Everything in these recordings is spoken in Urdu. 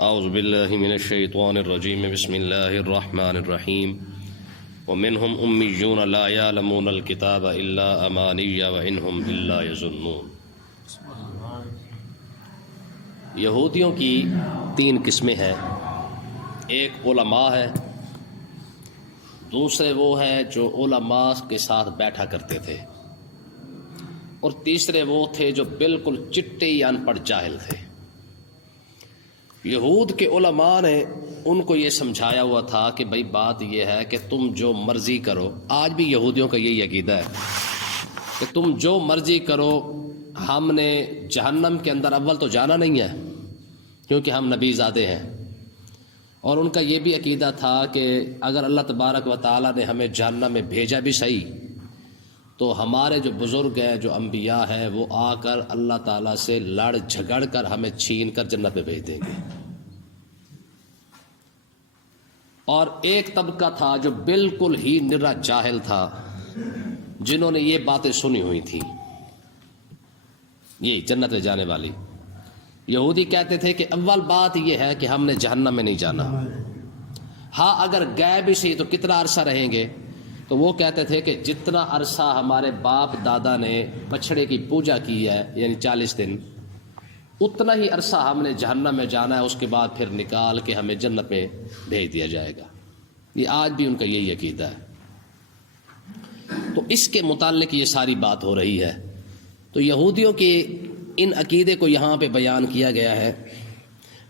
اعوذ باللہ من الشیطان الرجیم بسم اللہ الرحمن الرحیم ومنہم امیون لا یعلمون الکتاب الا امانی وانہم الا یظنون۔ یہودیوں کی تین قسمیں ہیں، ایک علماء ہے، دوسرے وہ ہیں جو علماء کے ساتھ بیٹھا کرتے تھے، اور تیسرے وہ تھے جو بالکل چٹے یا ان پڑھ جاہل تھے۔ یہود کے علماء نے ان کو یہ سمجھایا ہوا تھا کہ بھائی بات یہ ہے کہ تم جو مرضی کرو، آج بھی یہودیوں کا یہی عقیدہ ہے کہ تم جو مرضی کرو، ہم نے جہنم کے اندر اول تو جانا نہیں ہے کیونکہ ہم نبی زادے ہیں، اور ان کا یہ بھی عقیدہ تھا کہ اگر اللہ تبارک و تعالیٰ نے ہمیں جہنم میں بھیجا بھی صحیح، تو ہمارے جو بزرگ ہیں، جو انبیاء ہیں، وہ آ کر اللہ تعالیٰ سے لڑ جھگڑ کر ہمیں چھین کر جنت میں بھیج دیں گے۔ اور ایک طبقہ تھا جو بالکل ہی نرا جاہل تھا، جنہوں نے یہ باتیں سنی ہوئی تھیں، یہ جنت میں جانے والی یہودی کہتے تھے کہ اول بات یہ ہے کہ ہم نے جہنم میں نہیں جانا، ہاں اگر گئے بھی صحیح تو کتنا عرصہ رہیں گے؟ تو وہ کہتے تھے کہ جتنا عرصہ ہمارے باپ دادا نے بچھڑے کی پوجا کی ہے، یعنی 40 دن، اتنا ہی عرصہ ہم نے جہنم میں جانا ہے، اس کے بعد پھر نکال کے ہمیں جنت میں بھیج دیا جائے گا۔ یہ آج بھی ان کا یہی عقیدہ ہے۔ تو اس کے متعلق یہ ساری بات ہو رہی ہے۔ تو یہودیوں کے ان عقیدے کو یہاں پہ بیان کیا گیا ہے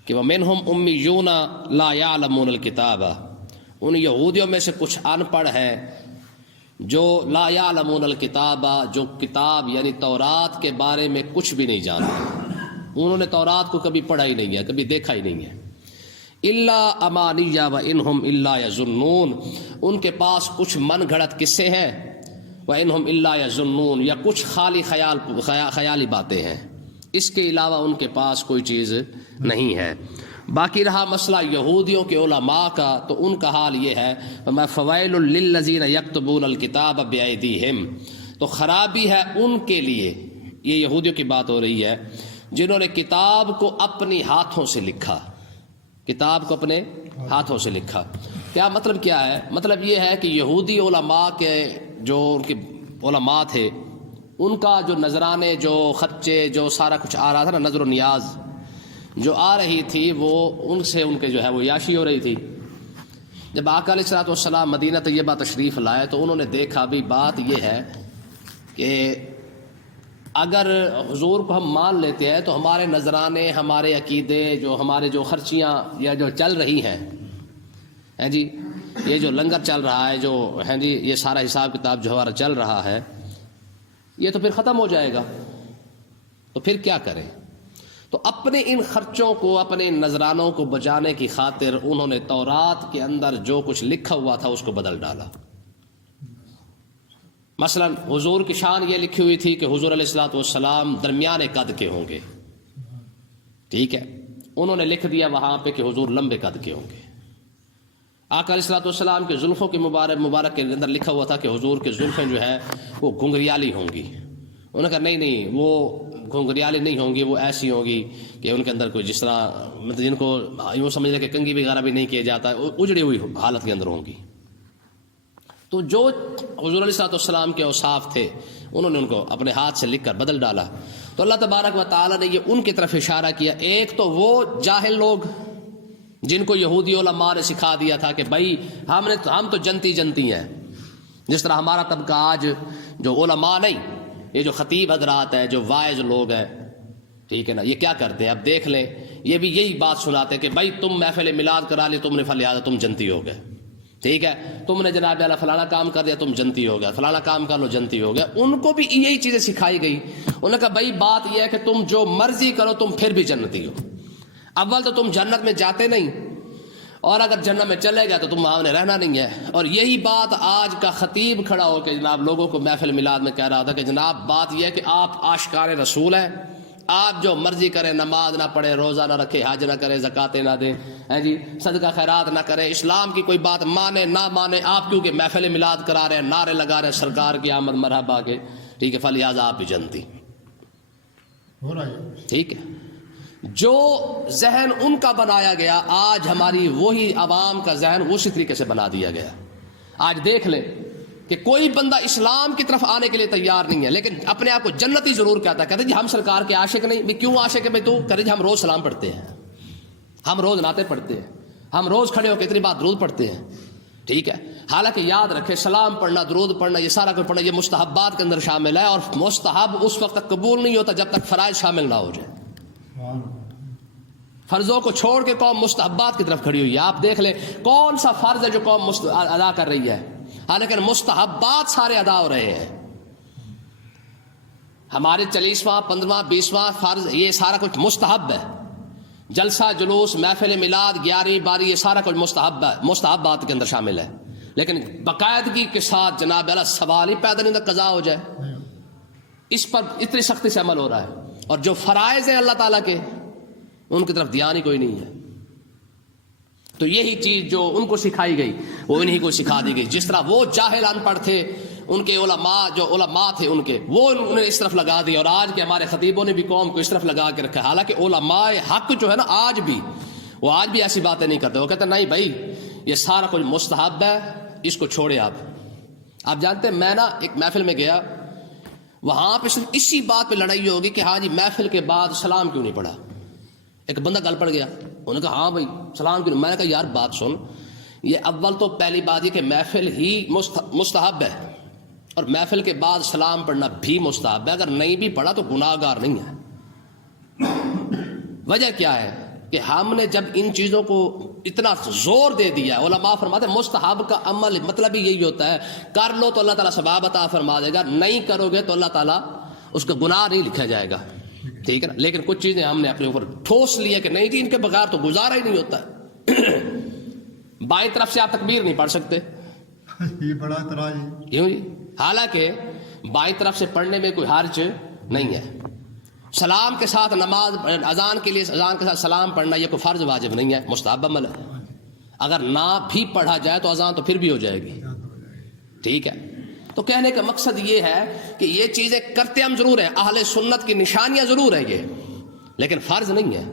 کہ وَمِنْهُمْ أُمِّيُّونَ لَا يَعْلَمُونَ الْكِتَابَ، ان یہودیوں میں سے کچھ ان پڑھ ہیں جو لا یعلمون الکتاب، جو کتاب یعنی تورات کے بارے میں کچھ بھی نہیں جانتے، انہوں نے تورات کو کبھی پڑھا ہی نہیں ہے، کبھی دیکھا ہی نہیں ہے۔ الا امانی وانہم الا یظنون، ان کے پاس کچھ من گھڑت قصے ہیں، وانہم الا یظنون، یا کچھ خالی خیالی باتیں ہیں، اس کے علاوہ ان کے پاس کوئی چیز نہیں ہے۔ باقی رہا مسئلہ یہودیوں کے علماء کا، تو ان کا حال یہ ہے فویل للذین یکتبون الکتاب بایدیہم، تو خرابی ہے ان کے لیے، یہ یہودیوں کی بات ہو رہی ہے، جنہوں نے کتاب کو اپنی ہاتھوں سے لکھا، کتاب کو اپنے ہاتھوں سے لکھا۔ کیا مطلب کیا ہے؟ مطلب یہ ہے کہ یہودی علماء کے جو ان کے علماء تھے، ان کا جو نذرانے، جو خرچے، جو سارا کچھ آ رہا تھا نا، نذر و نیاز جو آ رہی تھی، وہ ان سے ان کے جو ہے وہ عیاشی ہو رہی تھی۔ جب آقا علیہ الصلوۃ والسلام مدینہ طیبہ تشریف لائے تو انہوں نے دیکھا بھی بات یہ ہے کہ اگر حضور کو ہم مان لیتے ہیں تو ہمارے نذرانے، ہمارے عقیدے، جو ہمارے جو خرچیاں یا جو چل رہی ہیں جی، یہ جو لنگر چل رہا ہے، جو ہیں جی یہ سارا حساب کتاب جو ہمارا چل رہا ہے، یہ تو پھر ختم ہو جائے گا، تو پھر کیا کریں؟ تو اپنے ان خرچوں کو، اپنے ان نذرانوں کو بچانے کی خاطر انہوں نے تورات کے اندر جو کچھ لکھا ہوا تھا اس کو بدل ڈالا۔ مثلا حضور کی شان یہ لکھی ہوئی تھی کہ حضور علیہ الصلوۃ والسلام درمیانے قد کے ہوں گے، ٹھیک ہے، انہوں نے لکھ دیا وہاں پہ کہ حضور لمبے قد کے ہوں گے۔ آقا علیہ الصلوۃ والسلام کے زلفوں کے مبارک کے اندر لکھا ہوا تھا کہ حضور کے زلفیں جو ہیں وہ گھنگریالی ہوں گی۔ انہوں نے کہا نہیں، وہ گھنگریالی نہیں ہوں گی، وہ ایسی ہوں گی کہ ان کے اندر کوئی جس طرح مطلب جن کو یوں سمجھ لیں کہ کنگھی وغیرہ بھی نہیں کیا جاتا، اجڑی ہوئی حالت کے اندر ہوں گی۔ تو جو حضور علیہ السلام کے اوصاف تھے انہوں نے ان کو اپنے ہاتھ سے لکھ کر بدل ڈالا۔ تو اللہ تبارک و تعالیٰ نے یہ ان کی طرف اشارہ کیا، ایک تو وہ جاہل لوگ جن کو یہودی علماء نے سکھا دیا تھا کہ بھائی ہم تو جنتی ہیں، جس طرح ہمارا طبقہ آج جو علماء نہیں، یہ جو خطیب حضرات ہیں، جو واعظ لوگ ہیں، ٹھیک ہے نا، یہ کیا کرتے ہیں؟ اب دیکھ لیں، یہ بھی یہی بات سناتے ہیں کہ بھائی تم محفل میلاد کرا لی تم نے، فلہذا تم جنتی ہو گئے، ٹھیک ہے، تم نے جناب اعلیٰ فلانا کام کر دیا تم جنتی ہو گیا، فلانا کام کر لو جنتی ہو گیا۔ ان کو بھی یہی چیزیں سکھائی گئی۔ انہوں نے کہا بھائی بات یہ ہے کہ تم جو مرضی کرو تم پھر بھی جنتی ہو، اول تو تم جنت میں جاتے نہیں، اور اگر جنت میں چلے گئے تو تم وہاں نے رہنا نہیں ہے۔ اور یہی بات آج کا خطیب کھڑا ہو کے جناب لوگوں کو محفل میلاد میں کہہ رہا تھا کہ جناب بات یہ ہے کہ آپ عاشقان رسول ہیں، آپ جو مرضی کریں، نماز نہ پڑھیں، روزہ نہ رکھیں، حج نہ کریں، زکاتیں نہ دیں، جی صدقہ خیرات نہ کریں، اسلام کی کوئی بات مانے نہ مانے، آپ کیونکہ محفل میلاد کرا رہے ہیں، نعرے لگا رہے ہیں سرکار کی آمد مرحبا کے، ٹھیک ہے، فلہذا آپ بھی جنتی، ٹھیک ہے۔ جو ذہن ان کا بنایا گیا آج ہماری وہی عوام کا ذہن اسی طریقے سے بنا دیا گیا. آج دیکھ لیں کہ کوئی بندہ اسلام کی طرف آنے کے لیے تیار نہیں ہے لیکن اپنے آپ کو جنتی ضرور کہتا ہے. کہتے جی ہم سرکار کے عاشق نہیں. بھی کیوں عاشق ہے بھائی تو؟ کہتے جی ہم روز سلام پڑھتے ہیں, ہم روز نعتیں پڑھتے ہیں, ہم روز کھڑے ہو کے اتنی بات درود پڑھتے ہیں. ٹھیک ہے, حالانکہ یاد رکھے سلام پڑھنا, درود پڑھنا, یہ سارا کچھ پڑھنا یہ مستحبات کے اندر شامل ہے, اور مستحب اس وقت تک قبول نہیں ہوتا جب تک فرائض شامل نہ ہو جائے. فرضوں کو چھوڑ کے قوم مستحبات کی طرف کھڑی ہوئی ہے. آپ دیکھ لیں کون سا فرض ہے جو قوم ادا کر رہی ہے, حالانکہ مستحبات سارے ادا ہو رہے ہیں. ہمارے 40واں 15واں 20واں فرض یہ سارا کچھ مستحب ہے. جلسہ جلوس محفل میلاد 11ویں 12ویں یہ سارا کچھ مستحب ہے, مستحبات کے اندر شامل ہے. لیکن باقاعدگی کے ساتھ جناب اللہ سوال ہی پیدا نہیں ہوتا قضا ہو جائے, اس پر اتنی سختی سے عمل ہو رہا ہے. اور جو فرائض ہیں اللہ تعالیٰ کے ان کی طرف دھیان ہی کوئی نہیں ہے. تو یہی چیز جو ان کو سکھائی گئی وہ انہی کو سکھا دی گئی. جس طرح وہ جاہل ان پڑھ تھے, ان کے علماء جو علماء تھے ان کے وہ انہیں اس طرف لگا دیا, اور آج کے ہمارے خطیبوں نے بھی قوم کو اس طرف لگا کے رکھا ہے. حالانکہ علماء حق جو ہے نا آج بھی ایسی باتیں نہیں کرتے. وہ کہتے ہیں نہیں بھائی یہ سارا کچھ مستحب ہے, اس کو چھوڑے آپ. آپ جانتے ہیں میں نا ایک محفل میں گیا, وہاں پہ صرف اسی بات پہ لڑائی ہوگی کہ ہاں جی محفل کے بعد سلام کیوں نہیں پڑھا. ایک بندہ گل پڑ گیا, انہوں نے کہا ہاں بھائی سلام کیوں نہیں. میں نے کہا یار بات سن, یہ اول تو پہلی بات یہ کہ محفل ہی مستحب ہے, اور محفل کے بعد سلام پڑھنا بھی مستحب ہے. اگر نہیں بھی پڑھا تو گناہ گار نہیں ہے. وجہ کیا ہے کہ ہم نے جب ان چیزوں کو اتنا زور دے دیا. علماء فرماتے ہیں مستحب کا عمل مطلب ہی یہی ہوتا ہے, کر لو تو اللہ تعالیٰ ثواب عطا فرما دے گا, نہیں کرو گے تو اللہ تعالیٰ اس کا گناہ نہیں لکھا جائے گا. ٹھیک ہے نا. لیکن کچھ چیزیں ہم نے اپنے اوپر ٹھوس لی ہے کہ نہیں جی ان کے بغیر تو گزارا ہی نہیں ہوتا ہے. بائیں طرف سے آپ تکبیر نہیں پڑھ سکتے, یہ بڑا اعتراض ہے. کیوں جی؟ حالانکہ بائیں طرف سے پڑھنے میں کوئی حرج نہیں ہے. سلام کے ساتھ نماز, اذان کے لیے اذان کے ساتھ سلام پڑھنا یہ کوئی فرض واجب نہیں ہے, مستحب عمل ہے. اگر نہ بھی پڑھا جائے تو اذان تو پھر بھی ہو جائے گی. ٹھیک ہے. تو کہنے کا مقصد یہ ہے کہ یہ چیزیں کرتے ہم ضرور ہیں, اہل سنت کی نشانیاں ضرور ہیں یہ, لیکن فرض نہیں ہے.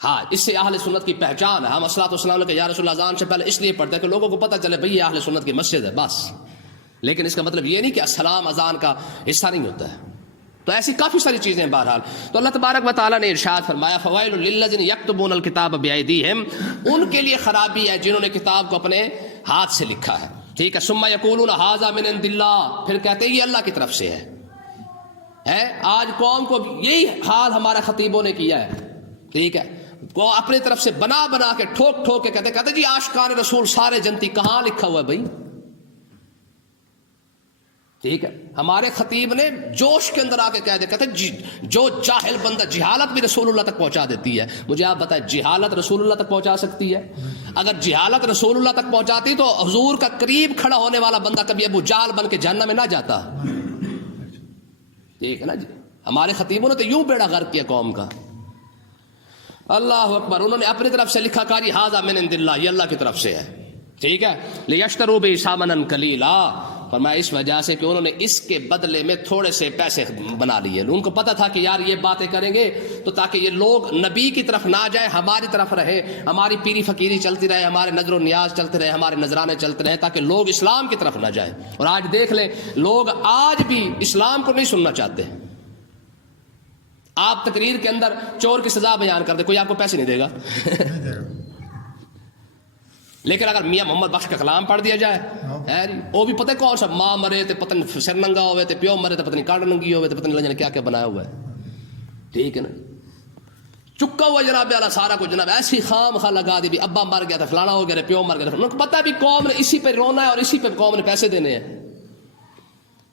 ہاں اس سے اہل سنت کی پہچان ہے. ہم الصلوۃ والسلام علیہ یا رسول اللہ اذان سے پہلے اس لیے پڑھتے ہیں کہ لوگوں کو پتہ چلے بھئی یہ اہل سنت کی مسجد ہے بس. لیکن اس کا مطلب یہ نہیں کہ السلام اذان کا حصہ نہیں ہوتا ہے. تو ایسی کافی ساری چیزیں ہیں. بہرحال تو اللہ تبارک و تعالیٰ نے ارشاد فرمایا فوائل للذین یکتبون الکتاب بایدیہم, ان کے لیے خرابی ہے جنہوں نے کتاب کو اپنے ہاتھ سے لکھا ہے. ٹھیک ہے. ثم یقولون ھذا من عند اللہ, پھر کہتے ہیں یہ اللہ کی طرف سے ہے. آج قوم کو یہی حال ہمارے خطیبوں نے کیا ہے. ٹھیک ہے. وہ اپنی طرف سے بنا کے ٹھوک کے کہتے جی عاشقان رسول سارے جنتی. کہاں لکھا ہوا ہے بھائی؟ ٹھیک ہے. ہمارے خطیب نے جوش کے اندر آ کے کہہ دیا, کہتے جی جو جاہل بندہ, جہالت بھی رسول اللہ تک پہنچا دیتی ہے. مجھے آپ بتائیں جہالت رسول اللہ تک پہنچا سکتی ہے؟ اگر جہالت رسول اللہ تک پہنچاتی تو حضور کا قریب کھڑا ہونے والا بندہ کبھی ابو جہل بن کے جہنم میں نہ جاتا. ٹھیک ہے نا جی. ہمارے خطیبوں نے تو یوں بیڑا غرق کیا قوم کا. اللہ اکبر. انہوں نے اپنی طرف سے لکھا کاری ھذا من عند اللہ, یہ اللہ کی طرف سے ہے. ٹھیک ہے. لیشتروا بہ ثمنا قلیلا, فرمایا اس وجہ سے کہ انہوں نے اس کے بدلے میں تھوڑے سے پیسے بنا لیے. ان کو پتہ تھا کہ یار یہ باتیں کریں گے تو تاکہ یہ لوگ نبی کی طرف نہ جائیں, ہماری طرف رہے, ہماری پیری فقیری چلتی رہے, ہمارے نظر و نیاز چلتے رہے, ہمارے نذرانے چلتے رہے, تاکہ لوگ اسلام کی طرف نہ جائیں. اور آج دیکھ لیں لوگ آج بھی اسلام کو نہیں سننا چاہتے. آپ تقریر کے اندر چور کی سزا بیان کر دیں, کوئی آپ کو پیسے نہیں دے گا. لیکن اگر میاں محمد بخش کا کلام پڑھ دیا جائے, وہ بھی پتہ کون سا, ماں مرے تے پتہ نہیں سر ننگا ہوئے تے پیو مرے تے پتہ نہیں کانڈ ننگی ہوئے تے پتہ نہیں کیا کیا بنایا ہوا ہے. ٹھیک ہے نا. چکا ہوا جناب اعلیٰ سارا کچھ جناب ایسی خام خواہ لگا دی بھی ابا مر گیا تھا, فلانا ہو گیا, پیو مر گیا تھا. ان کو پتہ بھی قوم نے اسی پہ رونا ہے اور اسی پہ قوم نے پیسے دینے ہیں.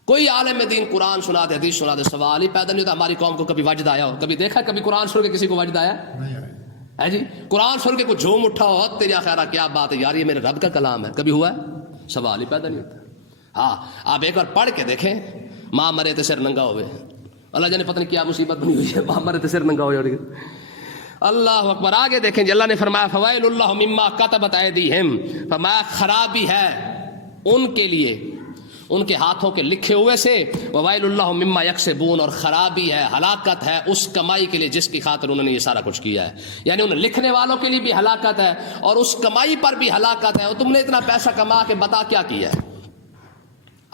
کوئی عالم دین قرآن سنا دے, حدیث سنا دے, سوال ہی پیدا نہیں ہوتا ہماری قوم کو کبھی وجد آیا ہو. کبھی دیکھا کبھی قرآن سن کے کسی کو وجد آیا ہے جی؟ قرآن سن کے کوئی جھوم اٹھا ہو تیرا خیرہ کیا بات ہے یار, یہ میرے رب کا کلام ہے, کبھی ہوا ہے؟ سوال ہی پیدا نہیں ہوتا. ہاں آپ ایک بار پڑھ کے دیکھیں, ماں مرے تے سر ننگا ہوئے, اللہ جانے پتہ نہیں کیا مصیبت بنی ہوئی ہے, ماں مرے تے سر ننگا ہوئے. اللہ اکبر. آگے دیکھیں جی, اللہ نے فرمایا فوائل اللہ مما کتبت ایدیہم, فرمایا خرابی ہے ان کے لیے, ان کے ہاتھوں کے لکھے ہوئے سے، وویل اللہ مما یکسبون، اور خرابی ہے، ہلاکت ہے اس کمائی کے لیے جس کی خاطر انہوں نے یہ سارا کچھ کیا ہے. یعنی ان لکھنے والوں کے لیے بھی ہلاکت ہے اور اس کمائی پر بھی ہلاکت ہے. اور تم نے اتنا پیسہ کما کے بتا کیا کیا ہے؟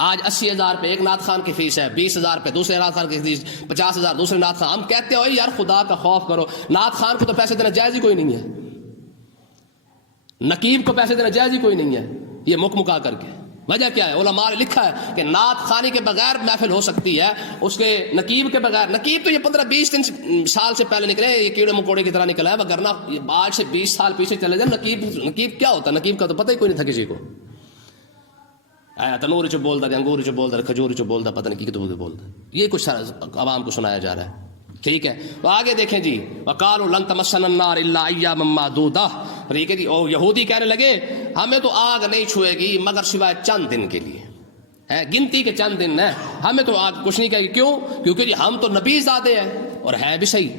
آج 80,000 پہ ایک نعت خان کی فیس ہے، 20,000 پہ دوسرے نعت خان کی فیس، 50,000 دوسرے نعت خان. ہم کہتے ہو یار خدا کا خوف کرو، نعت خان کو تو پیسے دینا جائز ہی کوئی نہیں ہے، نقیب کو پیسے دینا جائز ہی کوئی نہیں ہے. یہ مکا کر کے وجہ کیا ہے؟ علماء نے لکھا ہے کہ نعت خانی کے بغیر محفل ہو سکتی ہے، اس کے نقیب کے بغیر. نقیب تو یہ 15-20 سال سے پہلے نکلے، یہ کیڑے مکوڑے کی طرح نکلا ہے، وگرنہ آج سے 20 سال پیچھے چلے جائیں نقیب کیا ہوتا ہے؟ نقیب کا تو پتہ ہی کوئی نہیں تھا کسی کو. تنور چ بولتا، انگور چ بولتا، کھجور چ بولتا، پتہ نہیں کی تو بولتا. یہ کچھ عوام کو سنایا جا رہا ہے. ٹھیک ہے، تو آگے دیکھیں جی، وقالوا لن تمسنا النار الا ایاما معدودہ. ٹھیک ہے جی، اور یہودی کہنے لگے ہمیں تو آگ نہیں چھوئے گی مگر سوائے چند دن کے لیے، ہے گنتی کے چند دن ہے، ہمیں تو آگ کچھ نہیں کہے گی. کیوں؟ کیونکہ جی ہم تو نبی زادے ہیں، اور ہے بھی صحیح،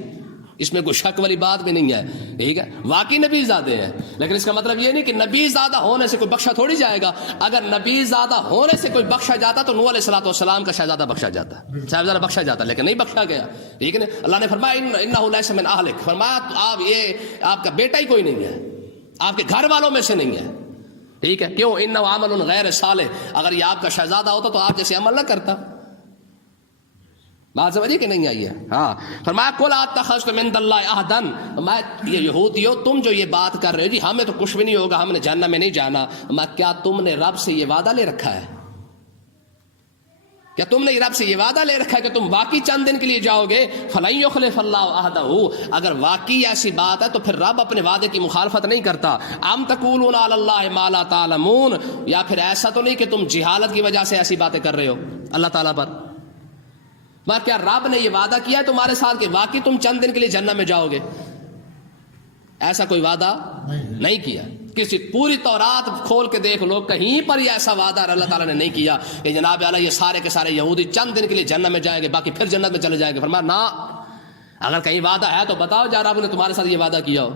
اس میں کوئی شک والی بات بھی نہیں ہے. ٹھیک ہے، واقعی نبی زادے ہیں، لیکن اس کا مطلب یہ نہیں کہ نبی زادہ ہونے سے کوئی بخشا تھوڑی جائے گا. اگر نبی زادہ ہونے سے کوئی بخشا جاتا تو نوح علیہ الصلوۃ والسلام کا شہزادہ بخشا جاتا، صاحبزادہ بخشا جاتا، لیکن نہیں بخشا گیا. ٹھیک ہے، اللہ نے فرمایا انہ لیس من اہلک، فرمایا آپ یہ آپ کا بیٹا ہی کوئی نہیں ہے، آپ کے گھر والوں میں سے نہیں ہے. ٹھیک ہے، کیوں؟ انہ عمل غیر صالح، اگر یہ آپ کا شہزادہ ہوتا تو آپ جیسے عمل نہ کرتا. بات سمجھیے کہ نہیں آئی ہے؟ ہاں، فرمایا قل اتخذتم من اللہ عہدا، میں یہ یہودیو تم جو یہ بات کر رہے ہو جی ہمیں تو کچھ بھی نہیں ہوگا، ہم نے جہنم میں نہیں جانا، میں کیا تم نے رب سے یہ وعدہ لے رکھا ہے؟ کیا تم نے رب سے یہ وعدہ لے رکھا ہے کہ تم واقعی چند دن کے لیے جاؤ گے؟ فلن یخلف اللہ عہدہ، اگر واقعی ایسی بات ہے تو پھر رب اپنے وعدے کی مخالفت نہیں کرتا. ام تقولون علی اللہ ما لا تعلمون، یا پھر ایسا تو نہیں کہ تم جہالت کی وجہ سے ایسی باتیں کر رہے ہو اللہ تعالیٰ پر. کیا رب نے یہ وعدہ کیا ہے تمہارے ساتھ کہ واقعی تم چند دن کے لیے جنت میں جاؤ گے؟ ایسا کوئی وعدہ نہیں کیا. کسی پوری تورات کھول کے دیکھ لو، کہیں پر یہ ایسا وعدہ اللہ تعالیٰ نے نہیں کیا کہ جناب اعلیٰ یہ سارے کے سارے یہودی چند دن کے لیے جنت میں جائیں گے باقی پھر جنت میں چلے جائیں گے. فرمایا نا، اگر کہیں وعدہ ہے تو بتاؤ جا رب نے تمہارے ساتھ یہ وعدہ کیا ہو.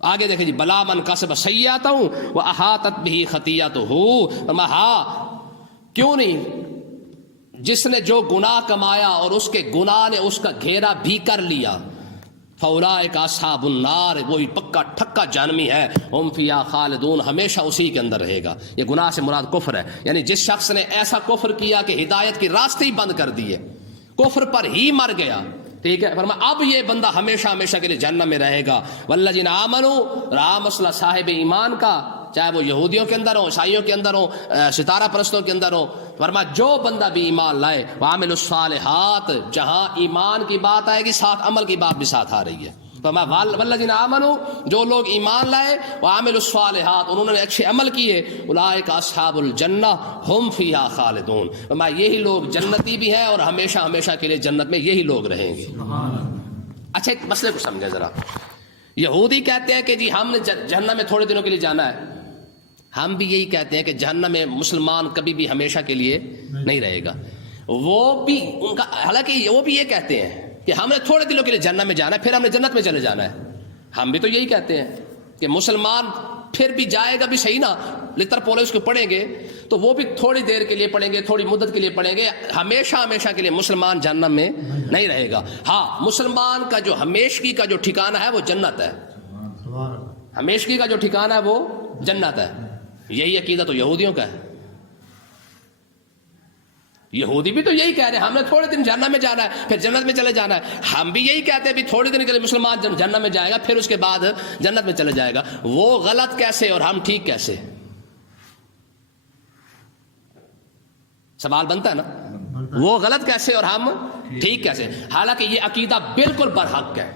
آگے دیکھیں جی، بلا من کسب سیئۃ واحاطت بہ خطیئتہ، فرمایا ہاں کیوں نہیں، جس نے جو گناہ کمایا اور اس کے گناہ نے اس کا گھیرا بھی کر لیا، فاولئک اصحاب النار، وہی پکا ٹھکا جہنمی ہے، ہم فیہا خالدون، ہمیشہ اسی کے اندر رہے گا. یہ گناہ سے مراد کفر ہے، یعنی جس شخص نے ایسا کفر کیا کہ ہدایت کی راستے ہی بند کر دیے، کفر پر ہی مر گیا. ٹھیک ہے، فرمایا اب یہ بندہ ہمیشہ ہمیشہ کے لیے جہنم میں رہے گا. والذین آمنوا، رہا مسئلہ صاحب ایمان کا، چاہے وہ یہودیوں کے اندر ہوں، عیسائیوں کے اندر ہوں، ستارہ پرستوں کے اندر ہوں. فرمایا جو بندہ بھی ایمان لائے، وعملوا الصالحات، جہاں ایمان کی بات آئے گی ساتھ عمل کی بات بھی ساتھ آ رہی ہے. فرمایا والذین آمنوا، جو لوگ ایمان لائے، وعملوا الصالحات، انہوں نے اچھے عمل کیے، اولئک اصحاب الجنہ ہم فیہا خالدون. فرمایا یہی لوگ جنتی بھی ہیں اور ہمیشہ ہمیشہ کے لیے جنت میں یہی لوگ رہیں گے. اچھا ایک مسئلے کو سمجھیں ذرا. یہودی کہتے ہیں کہ جی ہم نے جہنم میں تھوڑے دنوں کے لیے جانا ہے، ہم بھی یہی کہتے ہیں کہ جہنم میں مسلمان کبھی بھی ہمیشہ کے لیے نہیں رہے گا. وہ بھی ان کا، حالانکہ وہ بھی یہ کہتے ہیں کہ ہم نے تھوڑے دنوں کے لیے جنت میں جانا ہے پھر ہم نے جنت میں چلے جانا ہے. ہم بھی تو یہی کہتے ہیں کہ مسلمان پھر بھی جائے گا بھی صحیح نا، لتر پولے اس کو پڑھیں گے تو وہ بھی تھوڑی دیر کے لیے پڑھیں گے، تھوڑی مدت کے لیے پڑھیں گے، ہمیشہ ہمیشہ کے لیے مسلمان جہنم میں نہیں رہے گا. ہاں مسلمان کا جو ہمیشگی کا جو ٹھکانہ ہے وہ جنت ہے، ہمیشگی کا جو ٹھکانہ ہے وہ جنت ہے. یہی عقیدہ تو یہودیوں کا ہے. یہودی بھی تو یہی کہہ رہے ہیں ہم نے تھوڑے دن جہنم میں جانا ہے پھر جنت میں چلے جانا ہے. ہم بھی یہی کہتے ہیں بھی تھوڑے دن کے لیے مسلمان جنت میں جائے گا پھر اس کے بعد جنت میں چلے جائے گا. وہ غلط کیسے اور ہم ٹھیک کیسے؟ سوال بنتا ہے نا، وہ غلط کیسے اور ہم ٹھیک کیسے؟ حالانکہ یہ عقیدہ بالکل برحق ہے،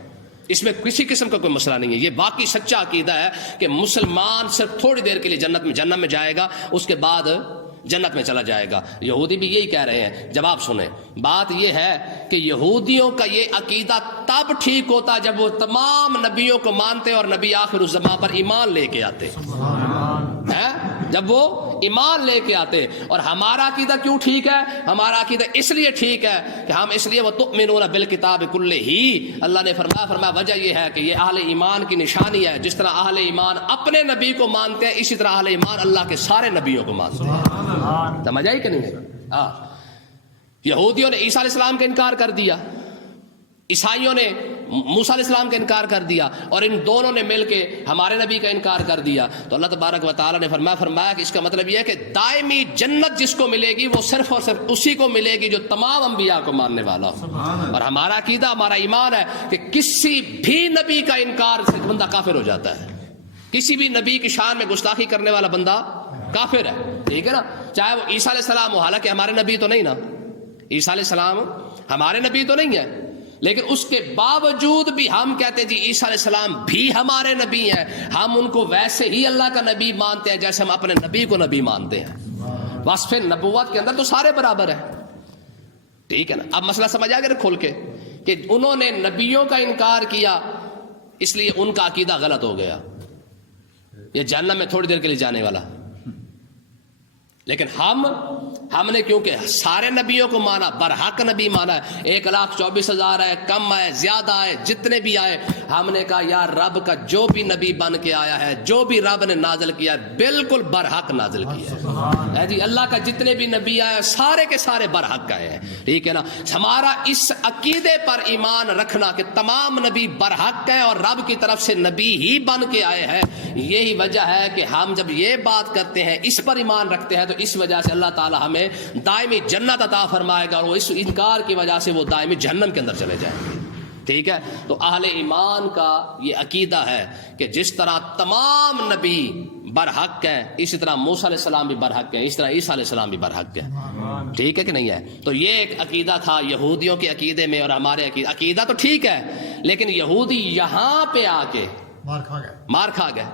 اس میں کسی قسم کا کوئی مسئلہ نہیں ہے. یہ باقی سچا عقیدہ ہے کہ مسلمان صرف تھوڑی دیر کے لیے جنت میں جائے گا، اس کے بعد جنت میں چلا جائے گا. یہودی بھی یہی کہہ رہے ہیں. جواب سنیں، بات یہ ہے کہ یہودیوں کا یہ عقیدہ تب ٹھیک ہوتا جب وہ تمام نبیوں کو مانتے اور نبی آخر الزمان پر ایمان لے کے آتے. جب وہ ایمان لے کے آتے. اور ہمارا عقیدہ کیوں ٹھیک ہے؟ ہمارا عقیدہ اس لیے ٹھیک ہے کہ ہم اس لیے وَتُؤْمِنُونَ بِالْكِتَابِ كُلِّهِ، اللہ نے فرمایا وجہ یہ ہے کہ یہ اہل ایمان کی نشانی ہے. جس طرح اہل ایمان اپنے نبی کو مانتے ہیں، اسی طرح اہل ایمان اللہ کے سارے نبیوں کو مانتے ہیں. سمجھ آئی کہ نہیں ہے؟ ہاں. یہودیوں نے عیسیٰ علیہ السلام کا انکار کر دیا، عیسائیوں نے موسیٰ علیہ السلام کا انکار کر دیا، اور ان دونوں نے مل کے ہمارے نبی کا انکار کر دیا. تو اللہ تبارک و تعالیٰ نے فرمایا کہ اس کا مطلب یہ ہے کہ دائمی جنت جس کو ملے گی وہ صرف اور صرف اسی کو ملے گی جو تمام انبیاء کو ماننے والا ہو. اور ہمارا عقیدہ، ہمارا ایمان ہے کہ کسی بھی نبی کا انکار سے بندہ کافر ہو جاتا ہے. کسی بھی نبی کی شان میں گستاخی کرنے والا بندہ کافر ہے. ٹھیک ہے نا؟ چاہے وہ عیسیٰ علیہ السلام ہو، حالانکہ ہمارے نبی تو نہیں نا، عیسیٰ علیہ السلام ہمارے نبی تو نہیں ہے، لیکن اس کے باوجود بھی ہم کہتے ہیں جی عیسیٰ علیہ السلام بھی ہمارے نبی ہیں. ہم ان کو ویسے ہی اللہ کا نبی مانتے ہیں جیسے ہم اپنے نبی کو نبی مانتے ہیں. وصف نبوت کے اندر تو سارے برابر ہیں. ٹھیک ہے نا؟ اب مسئلہ سمجھ آ گیا کھول کے کہ انہوں نے نبیوں کا انکار کیا اس لیے ان کا عقیدہ غلط ہو گیا، یہ جہنم میں تھوڑی دیر کے لیے جانے والا. لیکن ہم نے کیونکہ سارے نبیوں کو مانا، برحق نبی مانا ہے، 1,24,000 ہے، کم آئے زیادہ آئے جتنے بھی آئے، ہم نے کہا یار رب کا جو بھی نبی بن کے آیا ہے، جو بھی رب نے نازل کیا ہے بالکل برحق نازل کیا ہے. جی اللہ کا جتنے بھی نبی آئے سارے کے سارے برحق آئے ہیں. ٹھیک ہے نا؟ ہمارا اس عقیدے پر ایمان رکھنا کہ تمام نبی برحق ہیں اور رب کی طرف سے نبی ہی بن کے آئے ہیں، یہی وجہ ہے کہ ہم جب یہ بات کرتے ہیں، اس پر ایمان رکھتے ہیں، تو اس وجہ سے اللہ تعالی ہمیں دائمی جنت عطا فرمائے گا، اور وہ اس انکار کی وجہ سے وہ دائمی جہنم کے اندر چلے جائیں گے. ٹھیک ہے؟ تو اہل ایمان کا یہ عقیدہ ہے کہ جس طرح تمام نبی برحق ہیں، اسی طرح موسیٰ علیہ السلام بھی برحق ہیں، اس طرح عیسیٰ علیہ السلام بھی برحق ہیں. ٹھیک ہے کہ نہیں ہے؟ تو یہ ایک عقیدہ تھا یہودیوں کے عقیدے میں، اور ہمارے عقیدہ تو ٹھیک ہے، لیکن یہودی یہاں پہ آ کے مار کھا گئے،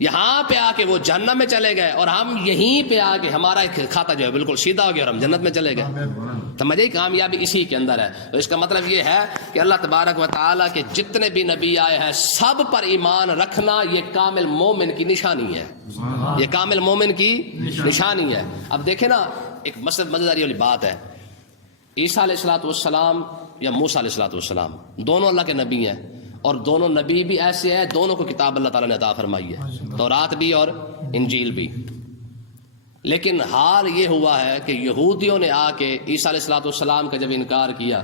یہاں پہ آ کے وہ جہنم میں چلے گئے، اور ہم یہیں پہ آ کے ہمارا کھاتا جو ہے بالکل سیدھا ہو گیا اور ہم جنت میں چلے گئے. سمجھے؟ کامیابی اسی کے اندر ہے. تو اس کا مطلب یہ ہے کہ اللہ تبارک و تعالیٰ کے جتنے بھی نبی آئے ہیں سب پر ایمان رکھنا یہ کامل مومن کی نشانی ہے، یہ کامل مومن کی نشانی ہے. اب دیکھیں نا، ایک مزیداری والی بات ہے، عیسیٰ علیہ السلام یا موسیٰ علیہ السلام دونوں اللہ کے نبی ہیں، اور دونوں نبی بھی ایسے ہیں، دونوں کو کتاب اللہ تعالیٰ نے عطا فرمائی ہے، تورات بھی اور انجیل بھی. لیکن حال یہ ہوا ہے کہ یہودیوں نے آ کے عیسیٰ علیہ السلام کا جب انکار کیا،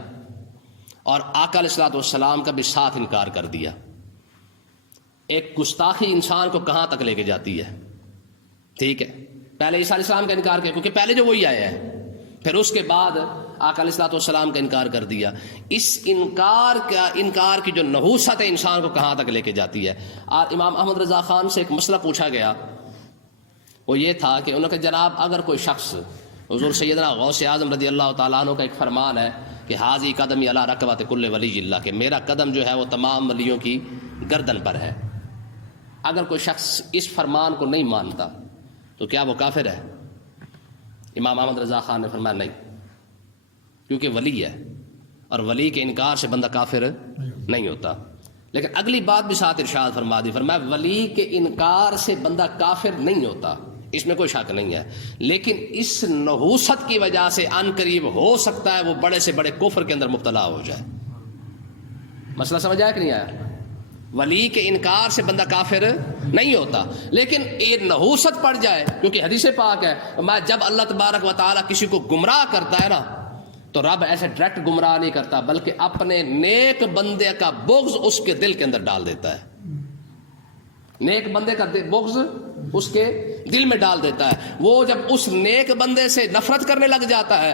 اور آقا علیہ السلام کا بھی ساتھ انکار کر دیا. ایک گستاخی انسان کو کہاں تک لے کے جاتی ہے. ٹھیک ہے؟ پہلے عیسیٰ علیہ السلام کا انکار کیا کیونکہ پہلے جو وہی آئے ہیں، پھر اس کے بعد آقا علیہ السلام کا انکار کر دیا. اس انکار کی جو نحوست ہے انسان کو کہاں تک لے کے جاتی ہے. اور امام احمد رضا خان سے ایک مسئلہ پوچھا گیا، وہ یہ تھا کہ انہوں نے کہا جناب اگر کوئی شخص، حضور سیدنا غوث اعظم رضی اللہ تعالیٰ عنہ کا ایک فرمان ہے کہ حاضی قدمی علی رکبۃ کل ولی اللہ، کہ میرا قدم جو ہے وہ تمام ولیوں کی گردن پر ہے، اگر کوئی شخص اس فرمان کو نہیں مانتا تو کیا وہ کافر ہے؟ امام احمد رضا خان نے فرمایا نہیں، کیونکہ ولی ہے، اور ولی کے انکار سے بندہ کافر نہیں ہوتا. لیکن اگلی بات بھی ساتھ ارشاد فرما دی، فرمایا ولی کے انکار سے بندہ کافر نہیں ہوتا، اس میں کوئی شک نہیں ہے، لیکن اس نحوست کی وجہ سے ان قریب ہو سکتا ہے وہ بڑے سے بڑے کفر کے اندر مبتلا ہو جائے. مسئلہ سمجھ آیا کہ نہیں آیا؟ ولی کے انکار سے بندہ کافر نہیں ہوتا، لیکن یہ نحوست پڑ جائے، کیونکہ حدیث پاک ہے جب اللہ تبارک و تعالیٰ کسی کو گمراہ کرتا ہے نا تو رب ایسے ڈائریکٹ گمراہ نہیں کرتا، بلکہ اپنے نیک بندے کا بغض اس کے دل کے اندر ڈال دیتا ہے. نیک بندے کا بغض اس کے دل میں ڈال دیتا ہے. وہ جب اس نیک بندے سے نفرت کرنے لگ جاتا ہے،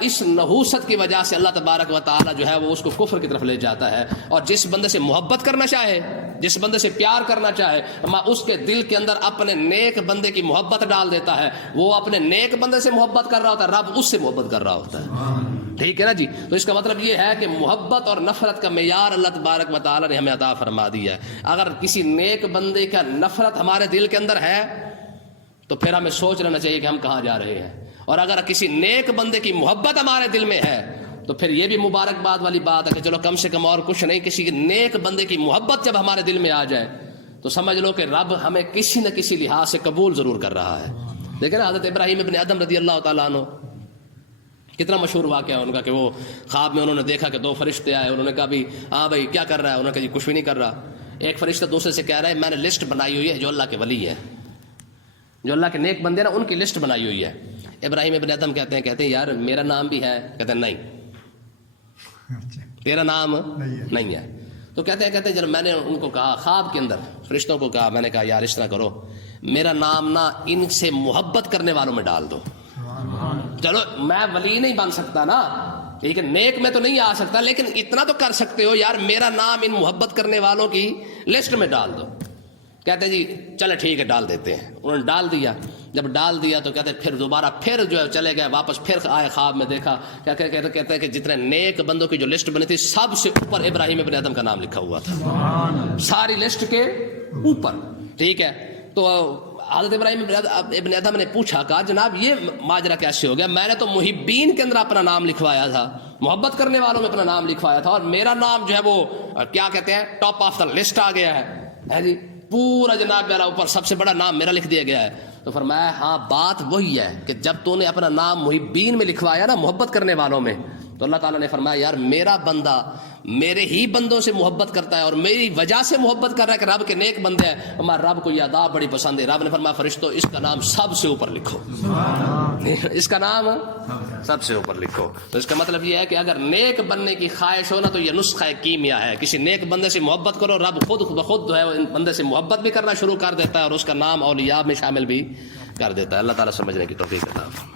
اس نحوست کی وجہ سے اللہ تبارک و تعالیٰ جو ہے وہ اس کو کفر کی طرف لے جاتا ہے. اور جس بندے سے محبت کرنا چاہے، جس بندے سے پیار کرنا چاہے، اس کے دل کے اندر اپنے نیک بندے کی محبت ڈال دیتا ہے. وہ اپنے نیک بندے سے محبت کر رہا ہوتا ہے، رب اس سے محبت کر رہا ہوتا ہے. ٹھیک ہے نا جی؟ تو اس کا مطلب یہ ہے کہ محبت اور نفرت کا معیار اللہ تبارک و تعالیٰ نے ہمیں عطا فرما دیا ہے. اگر کسی نیک بندے کا نفرت ہمارے دل کے اندر ہے تو پھر ہمیں سوچ لینا چاہیے کہ ہم کہاں جا رہے ہیں. اور اگر کسی نیک بندے کی محبت ہمارے دل میں ہے تو پھر یہ بھی مبارکباد والی بات ہے کہ چلو کم سے کم اور کچھ نہیں، کسی نیک بندے کی محبت جب ہمارے دل میں آ جائے تو سمجھ لو کہ رب ہمیں کسی نہ کسی لحاظ سے قبول ضرور کر رہا ہے. دیکھیں نا حضرت ابراہیم ابن ادم رضی اللہ تعالیٰ عنہ، کتنا مشہور واقعہ ہے ان کا کہ وہ خواب میں انہوں نے دیکھا کہ دو فرشتے آئے، انہوں نے کہا بھی ہاں بھائی کیا کر رہا ہے؟ انہوں نے کہا جی کچھ بھی نہیں کر رہا۔ ایک فرشتہ دوسرے سے کہہ رہا ہے میں نے لسٹ بنائی ہوئی ہے جو اللہ کے ولی ہے، جو اللہ کے نیک بندے نا ان کی لسٹ بنائی ہوئی ہے۔ ابراہیم ابن ادم کہتے ہیں یار میرا نام بھی ہے؟ کہتے ہیں نہیں تیرا نام نہیں ہے۔ تو کہتے ہیں جب میں نے ان کو کہا خواب کے اندر فرشتوں کو کہا، میں نے کہا یار اس طرح کرو میرا نام نا ان سے محبت کرنے والوں میں ڈال دو۔ چلو میں ولی نہیں بن سکتا نا، ٹھیک ہے، نیک میں تو نہیں آ سکتا، لیکن اتنا تو کر سکتے ہو یار میرا نام ان محبت کرنے والوں کی لسٹ میں ڈال دو۔ کہتے ہیں جی چلے ٹھیک ہے ڈال دیتے ہیں۔ انہوں نے ڈال دیا۔ جب ڈال دیا تو کہتے ہیں پھر دوبارہ پھر جو ہے چلے گئے واپس، پھر آئے خواب میں دیکھا، کہتے ہیں کہ جتنے نیک بندوں کی جو لسٹ بنی تھی سب سے اوپر ابراہیم ابن ادم کا نام لکھا ہوا تھا، ساری لسٹ کے اوپر، ٹھیک ہے۔ تو حضرت ابراہیم ابن ادم نے پوچھا، کہا جناب یہ ماجرا کیسے ہو گیا؟ میں نے تو محبین کے اندر اپنا نام لکھوایا تھا، محبت کرنے والوں میں اپنا نام لکھوایا تھا، اور میرا نام جو ہے وہ کیا کہتے ہیں ٹاپ آف دا لسٹ آ گیا ہے جی، پورا جناب میرا اوپر سب سے بڑا نام میرا لکھ دیا گیا ہے۔ تو فرمایا ہاں بات وہی ہے کہ جب تو نے اپنا نام محبین میں لکھوایا نا، محبت کرنے والوں میں، تو اللہ تعالیٰ نے فرمایا یار میرا بندہ میرے ہی بندوں سے محبت کرتا ہے اور میری وجہ سے محبت کر رہا ہے کہ رب کے نیک بندے ہیں، ہمارا رب کو یہ ادا بڑی پسند ہے۔ رب نے فرمایا فرشتوں اس کا نام سب سے اوپر لکھو، اس کا نام سب سے اوپر لکھو۔ تو اس کا مطلب یہ ہے کہ اگر نیک بننے کی خواہش ہو نا تو یہ نسخہ کیمیا ہے، کسی نیک بندے سے محبت کرو، رب خود بخود جو ہے ان بندے سے محبت بھی کرنا شروع کر دیتا ہے اور اس کا نام اولیاء میں شامل بھی کر دیتا ہے۔ اللہ تعالیٰ سمجھنے کی توفیق عطا فرمائے۔